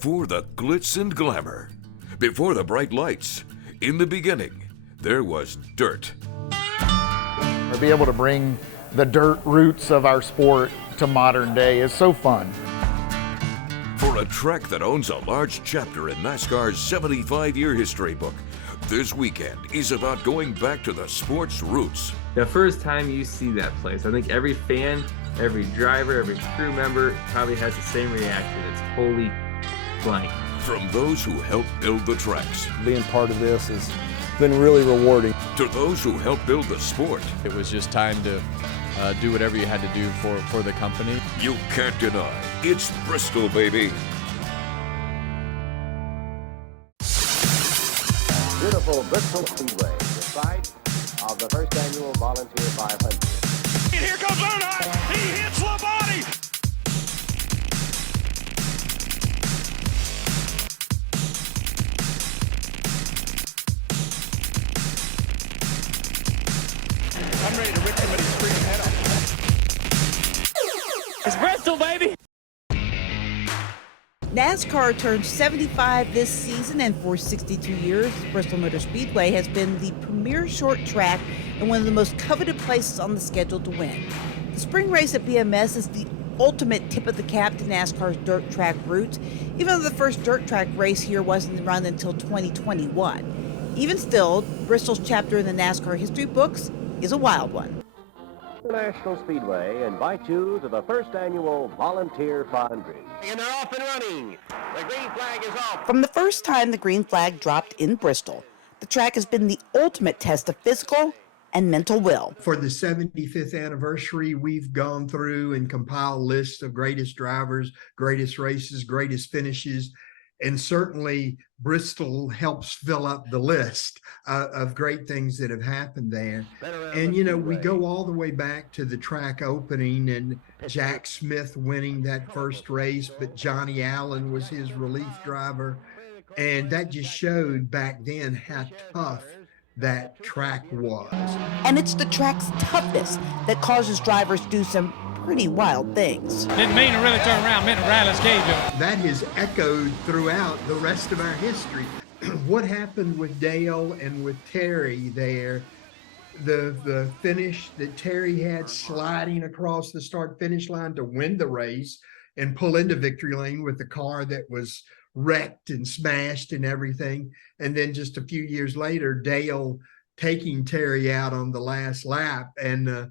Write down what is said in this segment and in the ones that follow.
Before the glitz and glamour, before the bright lights, in the beginning, there was dirt. To be able to bring the dirt roots of our sport to modern day is so fun. For a track that owns a large chapter in NASCAR's 75-year history book, this weekend is about going back to the sport's roots. The first time you see that place, I think every fan, every driver, every crew member probably has the same reaction. It's holy blank. From those who helped build the tracks. Being part of this has been really rewarding. To those who helped build the sport. It was just time to do whatever you had to do for the company. You can't deny, it's Bristol, baby. Beautiful Bristol Speedway, the site of the first annual Volunteer 500. And here comes Earnhardt. He hits Labonte. I'm ready to rip somebody's freaking head off. It's Bristol, baby. NASCAR turned 75 this season, and for 62 years, Bristol Motor Speedway has been the premier short track and one of the most coveted places on the schedule to win. The spring race at BMS is the ultimate tip of the cap to NASCAR's dirt track roots, even though the first dirt track race here wasn't run until 2021. Even still, Bristol's chapter in the NASCAR history books is a wild one. National Speedway invites you to the first annual Volunteer 500. And they're off and running. The green flag is off. From the first time the green flag dropped in Bristol, the track has been the ultimate test of physical and mental will. For the 75th anniversary, we've gone through and compiled lists of greatest drivers, greatest races, greatest finishes, and certainly Bristol helps fill up the list of great things that have happened there. And, you know, we go all the way back to the track opening and Jack Smith winning that first race, but Johnny Allen was his relief driver. And that just showed back then how tough that track was. And it's the track's toughness that causes drivers to do some pretty wild things. Didn't mean to really turn around, meant to rattle his cage up. That has echoed throughout the rest of our history. What happened with Dale and with Terry there, the finish that Terry had sliding across the start-finish line to win the race and pull into victory lane with the car that was wrecked and smashed and everything. And then just a few years later, Dale taking Terry out on the last lap. And,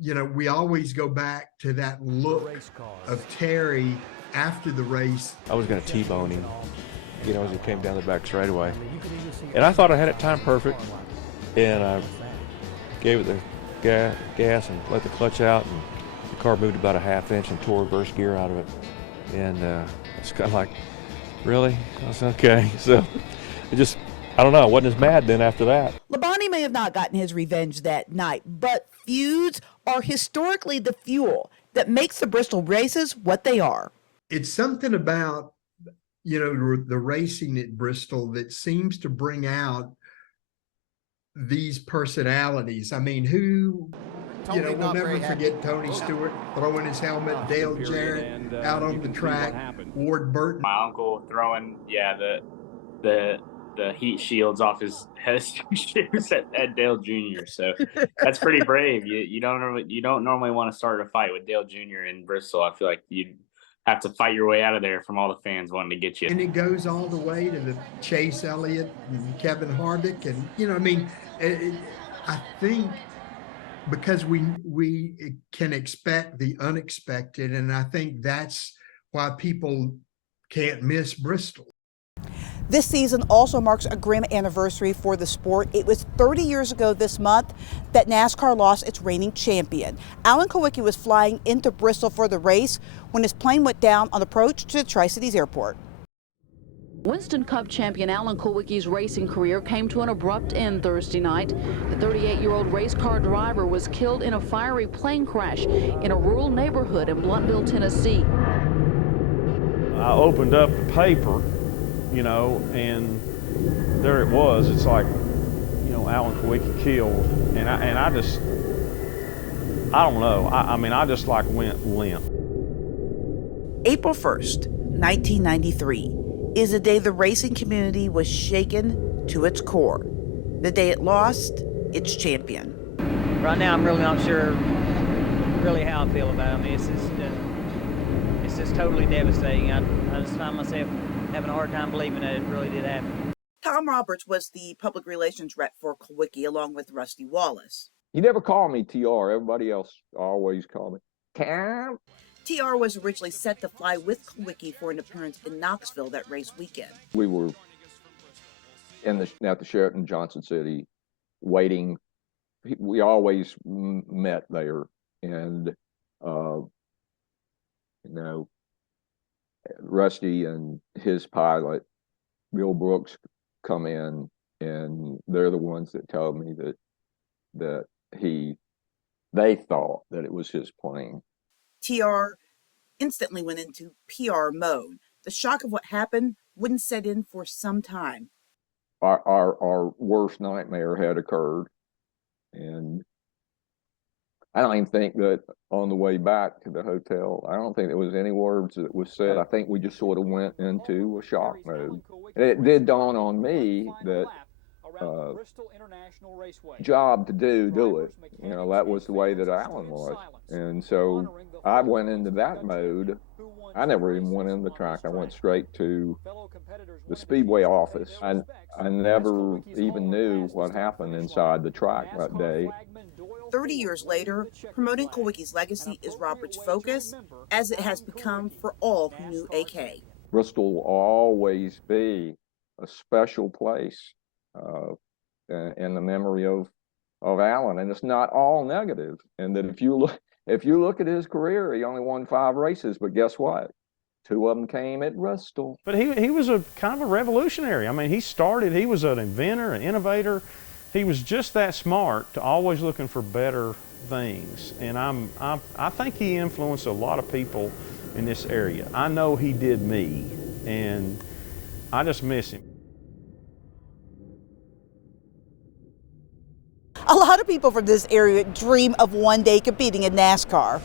you know, we always go back to that look of Terry after the race. I was going to T-bone him, you know, as he came down the back straightaway. And I thought I had it timed perfect. And I gave it the gas and let the clutch out. And the car moved about a half inch and tore reverse gear out of it. And it's kind of like, really? I was okay. So it just, I don't know, I wasn't as mad then after that. Labonte may have not gotten his revenge that night, but feuds are historically the fuel that makes the Bristol races what they are. It's something about, you know, the racing at Bristol that seems to bring out these personalities. I mean, who, you know, we'll never forget Tony Stewart throwing his helmet, Dale Jarrett out on the track, Ward Burton. My uncle throwing, the heat shields off his head shoes at Dale Jr. So that's pretty brave. You don't normally want to start a fight with Dale Jr. in Bristol. I feel like you'd have to fight your way out of there from all the fans wanting to get you. And it goes all the way to the Chase Elliott and Kevin Harvick, and you know, I mean, I think because we can expect the unexpected, and I think that's why people can't miss Bristol. This season also marks a grim anniversary for the sport. It was 30 years ago this month that NASCAR lost its reigning champion. Alan Kulwicki was flying into Bristol for the race when his plane went down on approach to the Tri-Cities Airport. Winston Cup champion Alan Kulwicki's racing career came to an abrupt end Thursday night. The 38-year-old race car driver was killed in a fiery plane crash in a rural neighborhood in Bluntville, Tennessee. I opened up the paper, you know, and there it was. It's like, you know, Alan Kulwicki killed, and I just, I don't know. I mean, I just like went limp. April 1st, 1993 is a day the racing community was shaken to its core. The day it lost its champion. Right now, I'm really not sure really how I feel about it. I mean, it's just totally devastating. I just find myself having a hard time believing that it really did happen. Tom Roberts was the public relations rep for Kulwicki along with Rusty Wallace. He never called me TR. Everybody else always called me Cam. TR was originally set to fly with Kulwicki for an appearance in Knoxville that race weekend. We were at the Sheraton Johnson City waiting. We always met there, and Rusty and his pilot Bill Brooks come in, and they're the ones that told me that they thought that it was his plane. TR instantly went into PR mode. The shock of what happened wouldn't set in for some time. Our worst nightmare had occurred, and I don't even think that on the way back to the hotel, I don't think there was any words that was said. I think we just sort of went into a shock mode. And it did dawn on me that job to do it. You know, that was the way that Alan was. And so I went into that mode. I never even went in the track. I went straight to the Speedway office. I never even knew what happened inside the track that day. 30 years later, promoting Kulwicki's legacy is Robert's focus, as it has become for all who knew AK. Bristol will always be a special place in the memory of Alan, and it's not all negative. And that if you look at his career, he only won 5 races, but guess what? 2 of them came at Bristol. But he was a kind of a revolutionary. I mean, he was an inventor, an innovator. He was just that smart to always looking for better things. And I think he influenced a lot of people in this area. I know he did me, and I just miss him. A lot of people from this area dream of one day competing in NASCAR.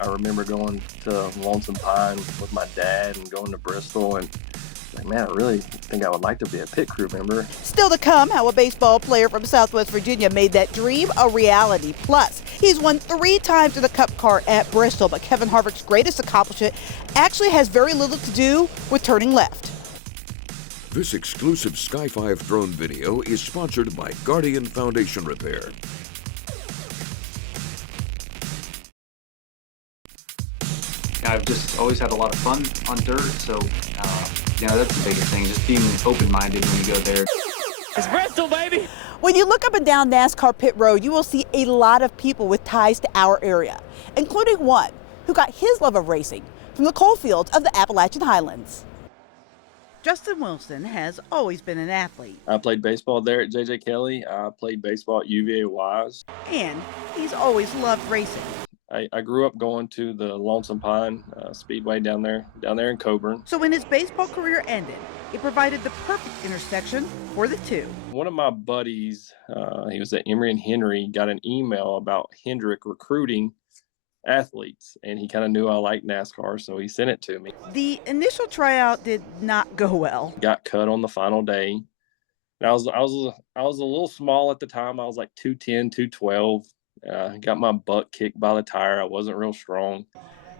I remember going to Lonesome Pine with my dad and going to Bristol, and like, man, I really think I would like to be a pit crew member. Still to come, how a baseball player from Southwest Virginia made that dream a reality. Plus, he's won 3 times in the Cup car at Bristol, but Kevin Harvick's greatest accomplishment actually has very little to do with turning left. This exclusive Sky 5 drone video is sponsored by Guardian Foundation Repair. I've just always had a lot of fun on dirt, so that's the biggest thing, just being open-minded when you go there. It's Bristol, baby! When you look up and down NASCAR pit road, you will see a lot of people with ties to our area, including one who got his love of racing from the coal fields of the Appalachian Highlands. Justin Wilson has always been an athlete. I played baseball there at J.J. Kelly. I played baseball at UVA Wise. And he's always loved racing. I grew up going to the Lonesome Pine Speedway down there in Coburn. So when his baseball career ended, it provided the perfect intersection for the two. One of my buddies, he was at Emory and Henry, got an email about Hendrick recruiting athletes, and he kind of knew I liked NASCAR, so he sent it to me. The initial tryout did not go well. Got cut on the final day. And I was a little small at the time. I was like 210, 212. Got my butt kicked by the tire. I wasn't real strong.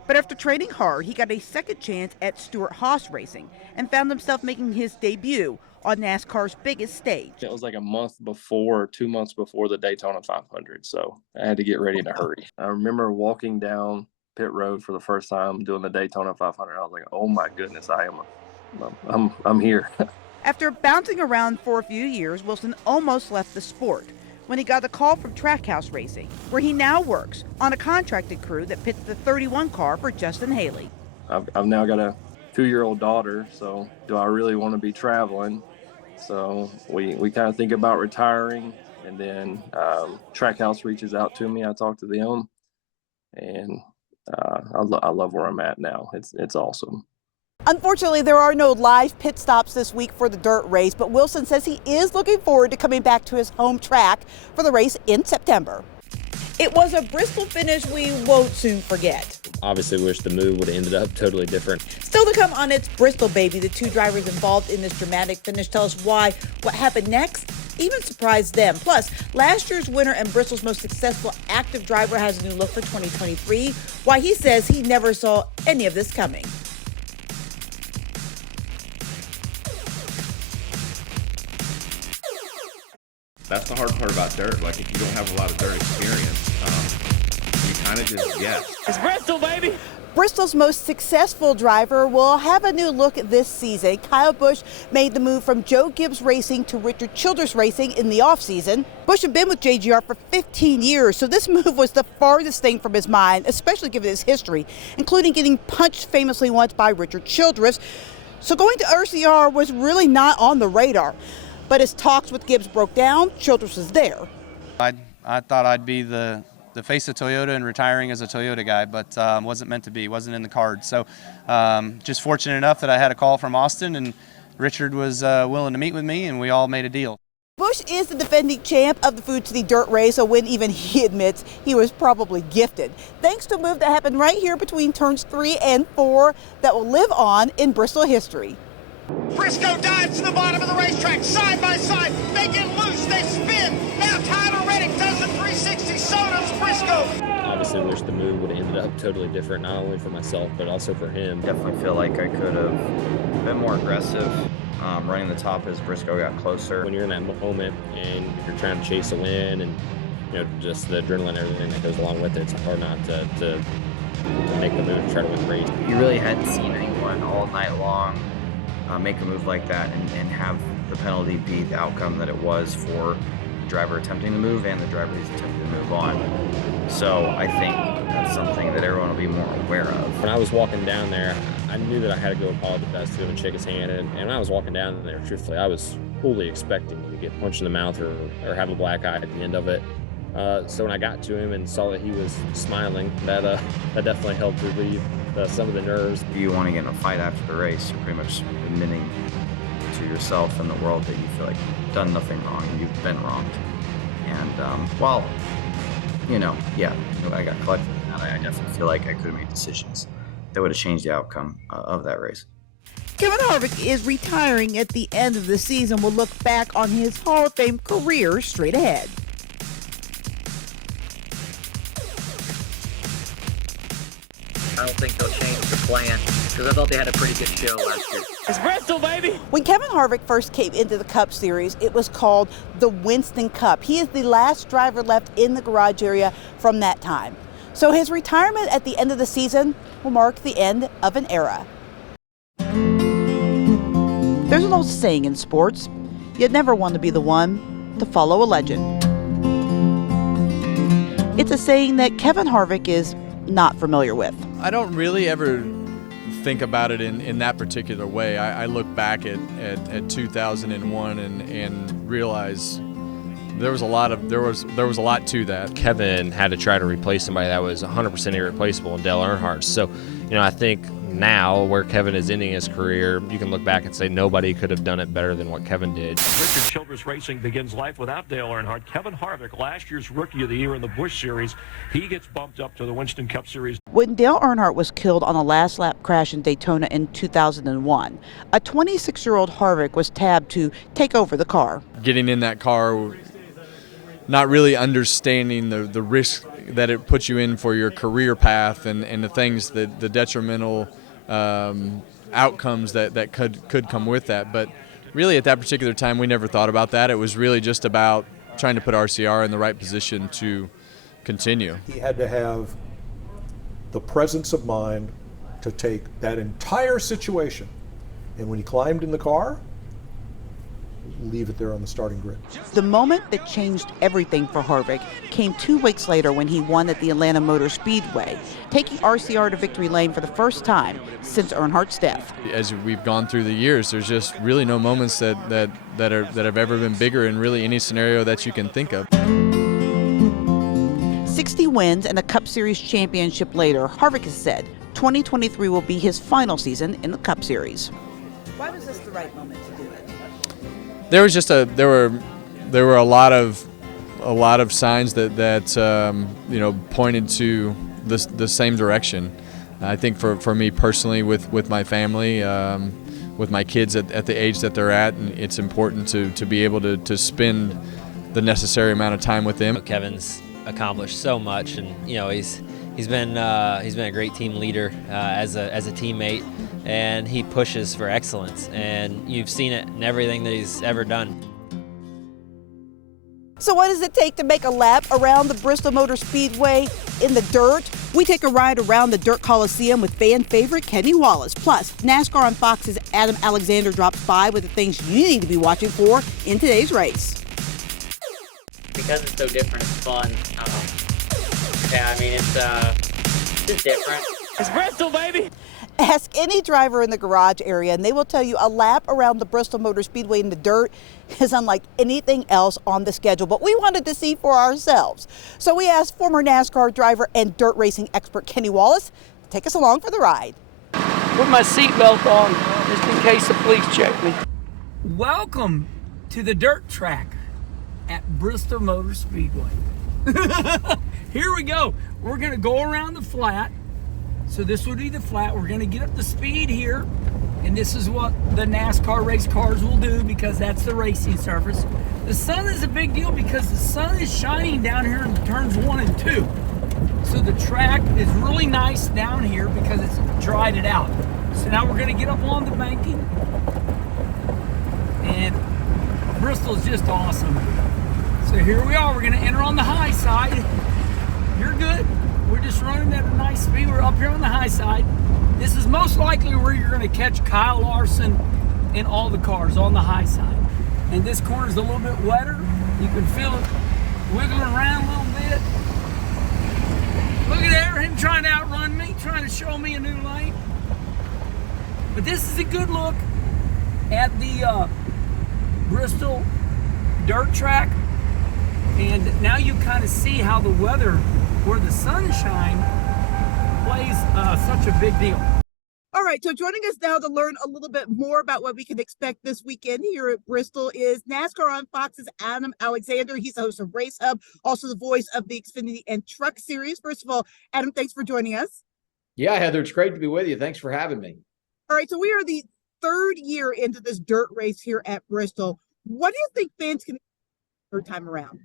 But after training hard, he got a second chance at Stewart-Haas Racing and found himself making his debut on NASCAR's biggest stage. It was like a month before, 2 months before the Daytona 500, so I had to get ready in a hurry. I remember walking down pit road for the first time doing the Daytona 500. I was like, oh my goodness, I'm here. After bouncing around for a few years, Wilson almost left the sport when he got a call from Trackhouse Racing, where he now works on a contracted crew that pits the 31 car for Justin Haley. I've now got a 2-year-old daughter, so do I really want to be traveling? So we kind of think about retiring, and then Trackhouse reaches out to me. I talk to them, and I love where I'm at now. It's awesome. Unfortunately, there are no live pit stops this week for the dirt race, but Wilson says he is looking forward to coming back to his home track for the race in September. It was a Bristol finish we won't soon forget. Obviously wish the move would have ended up totally different. Still to come on It's Bristol, Baby. The two drivers involved in this dramatic finish tell us why what happened next even surprised them. Plus, last year's winner and Bristol's most successful active driver has a new look for 2023, why he says he never saw any of this coming. That's the hard part about dirt. Like, if you don't have a lot of dirt experience, you kind of just guess. It's Bristol, baby! Bristol's most successful driver will have a new look this season. Kyle Busch made the move from Joe Gibbs Racing to Richard Childress Racing in the offseason. Busch had been with JGR for 15 years, so this move was the farthest thing from his mind, especially given his history, including getting punched famously once by Richard Childress. So going to RCR was really not on the radar. But as talks with Gibbs broke down, Childress was there. I thought I'd be the face of Toyota and retiring as a Toyota guy, but wasn't meant to be, wasn't in the cards. So just fortunate enough that I had a call from Austin, and Richard was willing to meet with me, and we all made a deal. Busch is the defending champ of the Food City Dirt Race, a win even he admits he was probably gifted, thanks to a move that happened right here between turns 3 and 4 that will live on in Bristol history. Briscoe dives to the bottom of the racetrack, side by side. They get loose, they spin. Now Tyler Reddick does the 360. So does Briscoe. Obviously wish the move would have ended up totally different, not only for myself, but also for him. Definitely feel like I could have been more aggressive, running the top as Briscoe got closer. When you're in that moment and you're trying to chase a win and, you know, just the adrenaline and everything that goes along with it, it's hard not to make the move and try to win the race. You really hadn't seen anyone all night long make a move like that and have the penalty be the outcome that it was for the driver attempting the move and the driver who's attempting to move on. So I think that's something that everyone will be more aware of. When I was walking down there, I knew that I had to go apologize to him and shake his hand. And when I was walking down there, truthfully, I was fully expecting to get punched in the mouth or have a black eye at the end of it. So when I got to him and saw that he was smiling, that definitely helped relieve some of the nerves. If you want to get in a fight after the race, you're pretty much admitting to yourself and the world that you feel like you've done nothing wrong and you've been wronged. And well, you know, yeah, I got collected in that. I definitely feel like I could have made decisions that would have changed the outcome of that race. Kevin Harvick is retiring at the end of the season. We'll look back on his Hall of Fame career straight ahead. I don't think they'll change the plan because I thought they had a pretty good show last year. It's Bristol, baby! When Kevin Harvick first came into the Cup Series, it was called the Winston Cup. He is the last driver left in the garage area from that time. So his retirement at the end of the season will mark the end of an era. There's an old saying in sports, you never want to be the one to follow a legend. It's a saying that Kevin Harvick is not familiar with. I don't really ever think about it in that particular way. I look back at 2001 and realize there was a lot to that. Kevin had to try to replace somebody that was 100% irreplaceable in Dale Earnhardt. So, you know, I think now where Kevin is ending his career, you can look back and say nobody could have done it better than what Kevin did. Richard Childress Racing begins life without Dale Earnhardt. Kevin Harvick, last year's Rookie of the Year in the Busch Series, he gets bumped up to the Winston Cup Series. When Dale Earnhardt was killed on a last lap crash in Daytona in 2001, a 26-year-old Harvick was tabbed to take over the car. Getting in that car, not really understanding the risk that it puts you in for your career path and the things that the detrimental outcomes that could come with that. But really at that particular time we never thought about that. It was really just about trying to put RCR in the right position to continue. He had to have the presence of mind to take that entire situation, and when he climbed in the car, leave it there on the starting grid. The moment that changed everything for Harvick came 2 weeks later when he won at the Atlanta Motor Speedway, taking RCR to victory lane for the first time since Earnhardt's death. As we've gone through the years, there's just really no moments that have ever been bigger in really any scenario that you can think of. 60 wins and a Cup Series championship later, Harvick has said 2023 will be his final season in the Cup Series. Why was this the right moment to do it? There was just there were a lot of signs that you know, pointed to the same direction. I think for me personally, with my family, with my kids at the age that they're at, and it's important to be able to spend the necessary amount of time with them. Kevin's accomplished so much, and he's been a great team leader as a teammate, and he pushes for excellence, and you've seen it in everything that he's ever done. So what does it take to make a lap around the Bristol Motor Speedway in the dirt? We take a ride around the Dirt Coliseum with fan favorite Kenny Wallace. Plus, NASCAR on Fox's Adam Alexander drops by with the things you need to be watching for in today's race. Because it's so different, it's fun. Yeah, I mean, it's just different. It's Bristol, baby! Ask any driver in the garage area and they will tell you a lap around the Bristol Motor Speedway in the dirt is unlike anything else on the schedule, but we wanted to see for ourselves. So we asked former NASCAR driver and dirt racing expert Kenny Wallace to take us along for the ride. With my seatbelt on, just in case the police check me. Welcome to the dirt track at Bristol Motor Speedway. Here we go. We're gonna go around the flat. So this would be the flat. We're gonna get up to speed here, and this is what the NASCAR race cars will do because that's the racing surface. The sun is a big deal because the sun is shining down here in turns 1 and 2. So the track is really nice down here because it's dried it out. So now we're gonna get up on the banking, and Bristol's just awesome. So here we are, we're gonna enter on the high side. You're good. We're just running at a nice speed. We're up here on the high side. This is most likely where you're gonna catch Kyle Larson in all the cars on the high side. And this corner's a little bit wetter. You can feel it wiggling around a little bit. Look at there, him trying to outrun me, trying to show me a new lane. But this is a good look at the Bristol dirt track. And now you kind of see how the weather, where the sunshine plays such a big deal. All right, so joining us now to learn a little bit more about what we can expect this weekend here at Bristol is NASCAR on Fox's Adam Alexander. He's the host of Race Hub, also the voice of the Xfinity and Truck Series. First of all, Adam, thanks for joining us. Yeah, Heather, it's great to be with you. Thanks for having me. All right, so we are the third year into this dirt race here at Bristol. What do you think fans can third time around?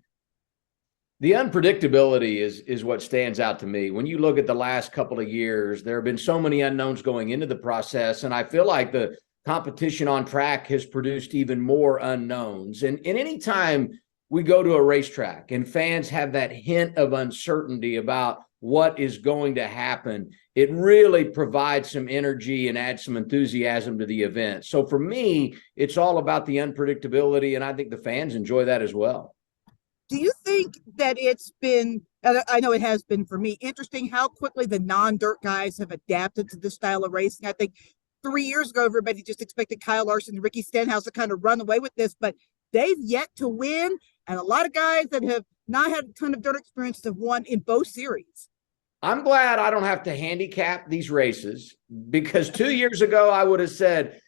The unpredictability is what stands out to me. When you look at the last couple of years, there have been so many unknowns going into the process, and I feel like the competition on track has produced even more unknowns. And any time we go to a racetrack and fans have that hint of uncertainty about what is going to happen, it really provides some energy and adds some enthusiasm to the event. So for me, it's all about the unpredictability, and I think the fans enjoy that as well. Do you think that it's been, I know it has been for me, interesting how quickly the non-dirt guys have adapted to this style of racing? I think 3 years ago, everybody just expected Kyle Larson and Ricky Stenhouse to kind of run away with this, but they've yet to win. And a lot of guys that have not had a ton of dirt experience have won in both series. I'm glad I don't have to handicap these races because 2 years ago, I would have said,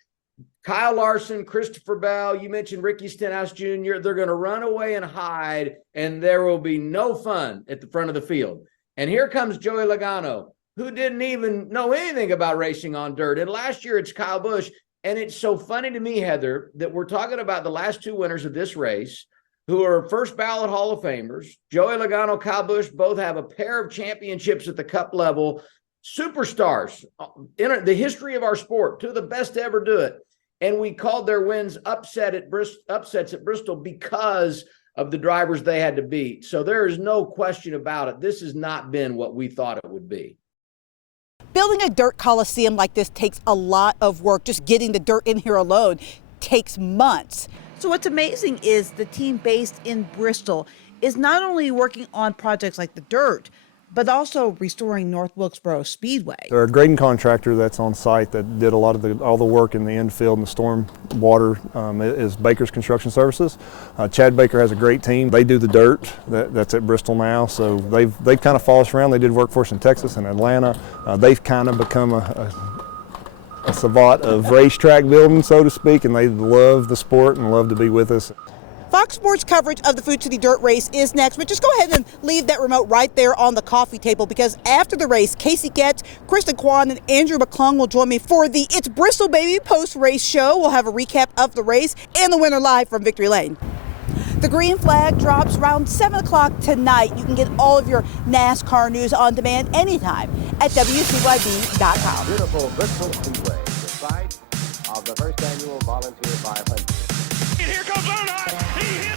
Kyle Larson, Christopher Bell, you mentioned Ricky Stenhouse Jr., they're going to run away and hide, and there will be no fun at the front of the field. And here comes Joey Logano, who didn't even know anything about racing on dirt. And last year, it's Kyle Busch. And it's so funny to me, Heather, that we're talking about the last two winners of this race, who are first ballot Hall of Famers. Joey Logano, Kyle Busch, both have a pair of championships at the Cup level. Superstars in the history of our sport, two of the best to ever do it. And we called their wins upsets at Bristol because of the drivers they had to beat. So there is no question about it. This has not been what we thought it would be. Building a dirt coliseum like this takes a lot of work. Just getting the dirt in here alone takes months. So what's amazing is the team based in Bristol is not only working on projects like the dirt, but also restoring North Wilkesboro Speedway. They're a grading contractor that's on site that did a lot of all the work in the infield and the storm water is Baker's Construction Services. Chad Baker has a great team. They do the dirt that's at Bristol now, so they've kind of followed us around. They did work for us in Texas and Atlanta. They've kind of become a savant of racetrack building, so to speak, and they love the sport and love to be with us. Fox Sports coverage of the Food City Dirt Race is next, but just go ahead and leave that remote right there on the coffee table, because after the race, Casey Getz, Kristen Kwan, and Andrew McClung will join me for the It's Bristol Baby post-race show. We'll have a recap of the race and the winner live from Victory Lane. The green flag drops around 7 o'clock tonight. You can get all of your NASCAR news on demand anytime at WCYB.com. Beautiful Bristol Speedway, the site of the first annual Volunteer 500. And here comes Earnhardt. He hits